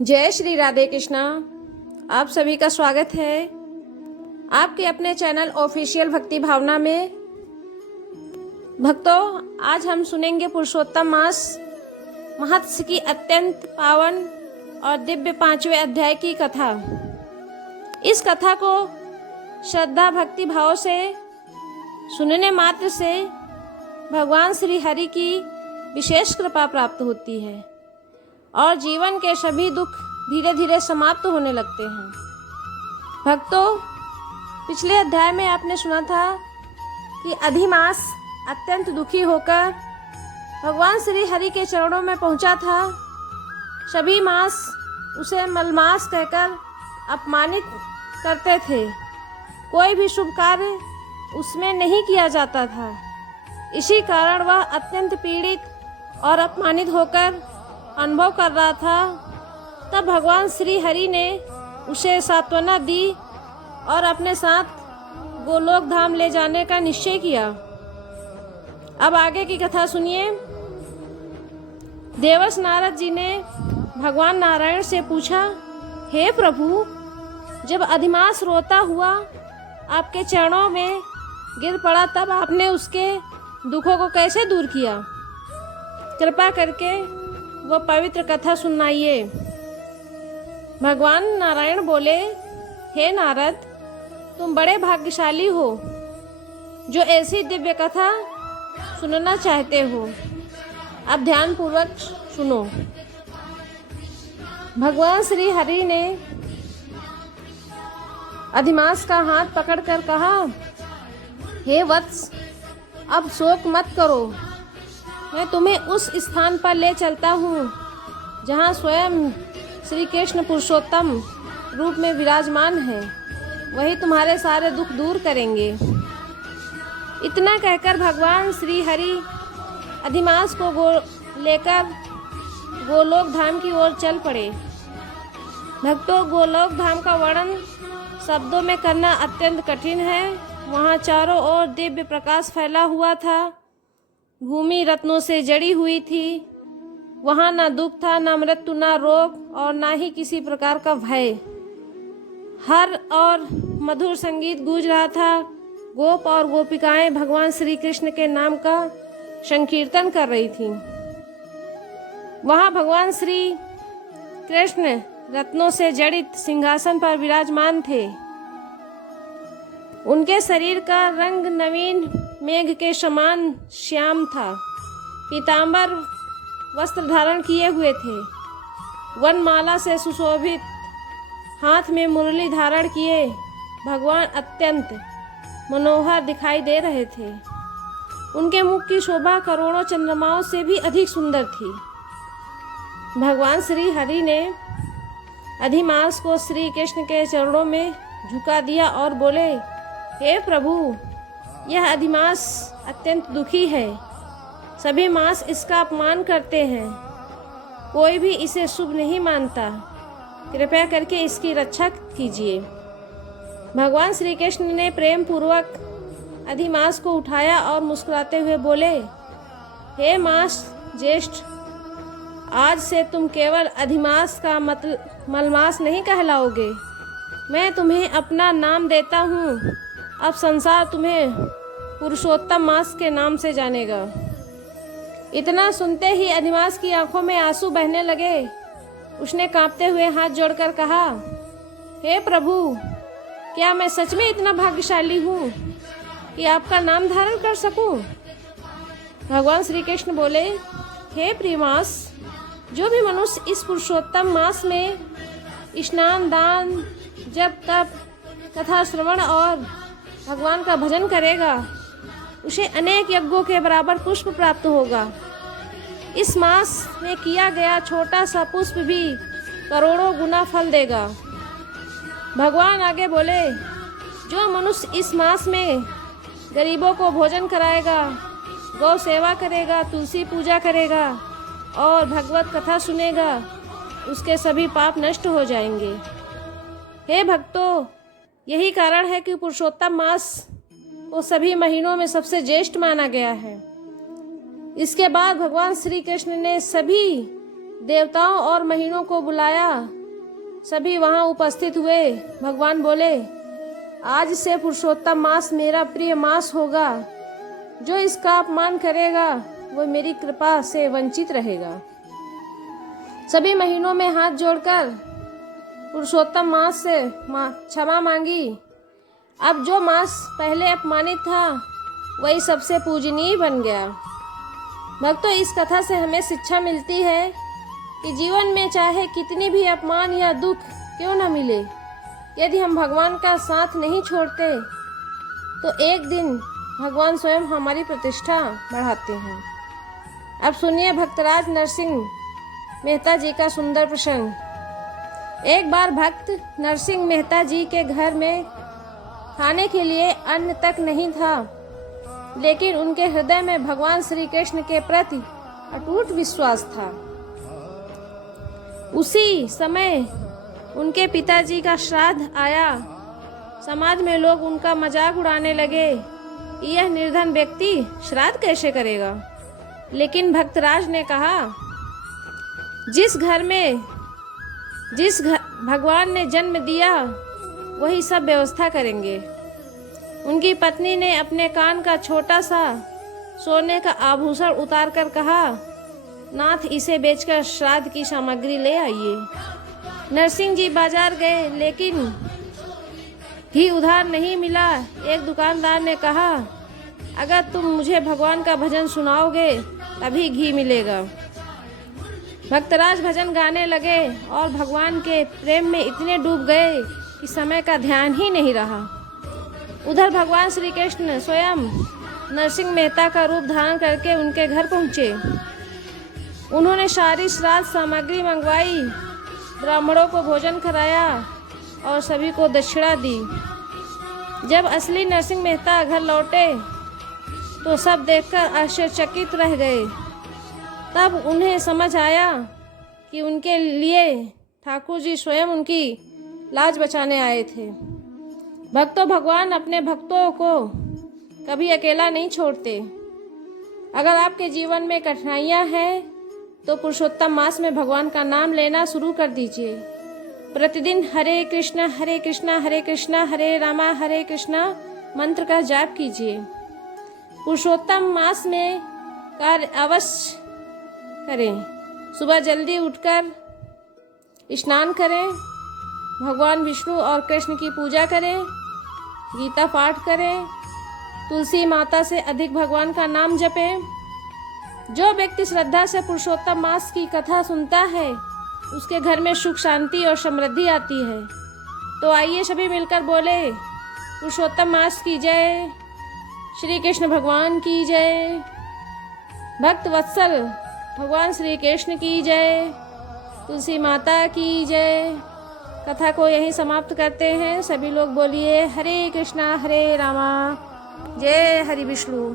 जय श्री राधे कृष्णा। आप सभी का स्वागत है आपके अपने चैनल ऑफिशियल भक्ति भावना में। भक्तों, आज हम सुनेंगे पुरुषोत्तम मास महत्स्य की अत्यंत पावन और दिव्य 5वें अध्याय की कथा। इस कथा को श्रद्धा भक्ति भाव से सुनने मात्र से भगवान श्री हरि की विशेष कृपा प्राप्त होती है और जीवन के सभी दुख धीरे धीरे समाप्त होने लगते हैं। भक्तों, पिछले अध्याय में आपने सुना था कि अधिमास अत्यंत दुखी होकर भगवान श्री हरि के चरणों में पहुंचा था। सभी मास उसे मलमास कहकर अपमानित करते थे। कोई भी शुभ कार्य उसमें नहीं किया जाता था। इसी कारण वह अत्यंत पीड़ित और अपमानित होकर अनुभव कर रहा था। तब भगवान श्री हरि ने उसे सांत्वना दी और अपने साथ गोलोक धाम ले जाने का निश्चय किया। अब आगे की कथा सुनिए। देवर्षि नारद जी ने भगवान नारायण से पूछा, हे प्रभु, जब अधिमास रोता हुआ आपके चरणों में गिर पड़ा तब आपने उसके दुखों को कैसे दूर किया? कृपा करके वो पवित्र कथा सुनाइए। भगवान नारायण बोले, हे नारद, तुम बड़े भाग्यशाली हो जो ऐसी दिव्य कथा सुनना चाहते हो। अब ध्यान पूर्वक सुनो। भगवान श्री हरि ने अधिमास का हाथ पकड़कर कहा, हे वत्स, अब शोक मत करो। मैं तुम्हें उस स्थान पर ले चलता हूँ जहाँ स्वयं श्री कृष्ण पुरुषोत्तम रूप में विराजमान है। वही तुम्हारे सारे दुख दूर करेंगे। इतना कहकर भगवान श्री हरि अधिमास को लेकर गोलोक धाम की ओर चल पड़े। भक्तों, गोलोक धाम का वर्णन शब्दों में करना अत्यंत कठिन है। वहाँ चारों ओर दिव्य प्रकाश फैला हुआ था। भूमि रत्नों से जड़ी हुई थी। वहाँ ना दुख था, ना मृत्यु, ना रोग और ना ही किसी प्रकार का भय। हर और मधुर संगीत गूंज रहा था। गोप और गोपिकाएं भगवान श्री कृष्ण के नाम का संकीर्तन कर रही थीं। वहाँ भगवान श्री कृष्ण रत्नों से जड़ित सिंहासन पर विराजमान थे। उनके शरीर का रंग नवीन मेघ के समान श्याम था। पीतांबर वस्त्र धारण किए हुए थे। वनमाला से सुशोभित हाथ में मुरली धारण किए भगवान अत्यंत मनोहर दिखाई दे रहे थे। उनके मुख की शोभा करोड़ों चंद्रमाओं से भी अधिक सुंदर थी। भगवान श्री हरि ने अधिमास को श्री कृष्ण के चरणों में झुका दिया और बोले, हे प्रभु, यह अधिमास अत्यंत दुखी है। सभी मास इसका अपमान करते हैं। कोई भी इसे शुभ नहीं मानता। कृपया करके इसकी रक्षा कीजिए। भगवान श्री कृष्ण ने प्रेम पूर्वक अधिमास को उठाया और मुस्कुराते हुए बोले, हे मास ज्येष्ठ, आज से तुम केवल अधिमास का मलमास नहीं कहलाओगे। मैं तुम्हें अपना नाम देता हूँ। अब संसार तुम्हें पुरुषोत्तम मास के नाम से जानेगा। इतना सुनते ही अधिमास की आंखों में आंसू बहने लगे। उसने कांपते हुए हाथ जोड़कर कहा, हे प्रभु, क्या मैं सच में इतना भाग्यशाली हूँ कि आपका नाम धारण कर सकूं? भगवान श्री कृष्ण बोले, हे प्रियमास, जो भी मनुष्य इस पुरुषोत्तम मास में स्नान, दान, जप, तप, कथा श्रवण और भगवान का भजन करेगा, उसे अनेक यज्ञों के बराबर पुष्प प्राप्त होगा। इस मास में किया गया छोटा सा पुष्प भी करोड़ों गुना फल देगा। भगवान आगे बोले, जो मनुष्य इस मास में गरीबों को भोजन कराएगा, गौ सेवा करेगा, तुलसी पूजा करेगा और भगवत कथा सुनेगा, उसके सभी पाप नष्ट हो जाएंगे। हे भक्तों, यही कारण है कि पुरुषोत्तम मास को सभी महीनों में सबसे ज्येष्ठ माना गया है। इसके बाद भगवान श्री कृष्ण ने सभी देवताओं और महीनों को बुलाया। सभी वहां उपस्थित हुए। भगवान बोले, आज से पुरुषोत्तम मास मेरा प्रिय मास होगा। जो इसका अपमान करेगा वो मेरी कृपा से वंचित रहेगा। सभी महीनों में हाथ जोड़कर पुरुषोत्तम मास से क्षमा मांगी। अब जो मास पहले अपमानित था वही सबसे पूजनीय बन गया। भक्तों, इस कथा से हमें शिक्षा मिलती है कि जीवन में चाहे कितनी भी अपमान या दुख क्यों न मिले, यदि हम भगवान का साथ नहीं छोड़ते तो एक दिन भगवान स्वयं हमारी प्रतिष्ठा बढ़ाते हैं। अब सुनिए भक्तराज नरसिंह मेहता जी का सुंदर प्रसंग। एक बार भक्त नरसिंह मेहता जी के घर में खाने के लिए अन्न तक नहीं था, लेकिन उनके हृदय में भगवान श्री कृष्ण के प्रति अटूट विश्वास था। उसी समय उनके पिताजी का श्राद्ध आया। समाज में लोग उनका मजाक उड़ाने लगे, यह निर्धन व्यक्ति श्राद्ध कैसे करेगा। लेकिन भक्तराज ने कहा, जिस घर भगवान ने जन्म दिया वही सब व्यवस्था करेंगे। उनकी पत्नी ने अपने कान का छोटा सा सोने का आभूषण उतार कर कहा, नाथ इसे बेचकर श्राद्ध की सामग्री ले आइए। नरसिंह जी बाजार गए, लेकिन घी उधार नहीं मिला। एक दुकानदार ने कहा, अगर तुम मुझे भगवान का भजन सुनाओगे तभी घी मिलेगा। भक्तराज भजन गाने लगे और भगवान के प्रेम में इतने डूब गए कि समय का ध्यान ही नहीं रहा। उधर भगवान श्री कृष्ण स्वयं नरसिंह मेहता का रूप धारण करके उनके घर पहुँचे। उन्होंने सारी श्राद्ध सामग्री मंगवाई, ब्राह्मणों को भोजन कराया और सभी को दक्षिणा दी। जब असली नरसिंह मेहता घर लौटे तो सब देखकर आश्चर्यचकित रह गए। तब उन्हें समझ आया कि उनके लिए ठाकुर जी स्वयं उनकी लाज बचाने आए थे। भक्तों, भगवान अपने भक्तों को कभी अकेला नहीं छोड़ते। अगर आपके जीवन में कठिनाइयां हैं तो पुरुषोत्तम मास में भगवान का नाम लेना शुरू कर दीजिए। प्रतिदिन हरे कृष्णा हरे कृष्णा हरे कृष्णा हरे रामा हरे कृष्णा मंत्र का जाप कीजिए। पुरुषोत्तम मास में कार्य अवश्य करें। सुबह जल्दी उठकर स्नान करें, भगवान विष्णु और कृष्ण की पूजा करें, गीता पाठ करें, तुलसी माता से अधिक भगवान का नाम जपें। जो व्यक्ति श्रद्धा से पुरुषोत्तम मास की कथा सुनता है उसके घर में सुख शांति और समृद्धि आती है। तो आइए सभी मिलकर बोले, पुरुषोत्तम मास की जय, श्री कृष्ण भगवान की जय, भक्त वत्सल भगवान श्री कृष्ण की जय, तुलसी माता की जय। कथा को यहीं समाप्त करते हैं। सभी लोग बोलिए हरे कृष्णा हरे रामा, जय हरि विष्णु।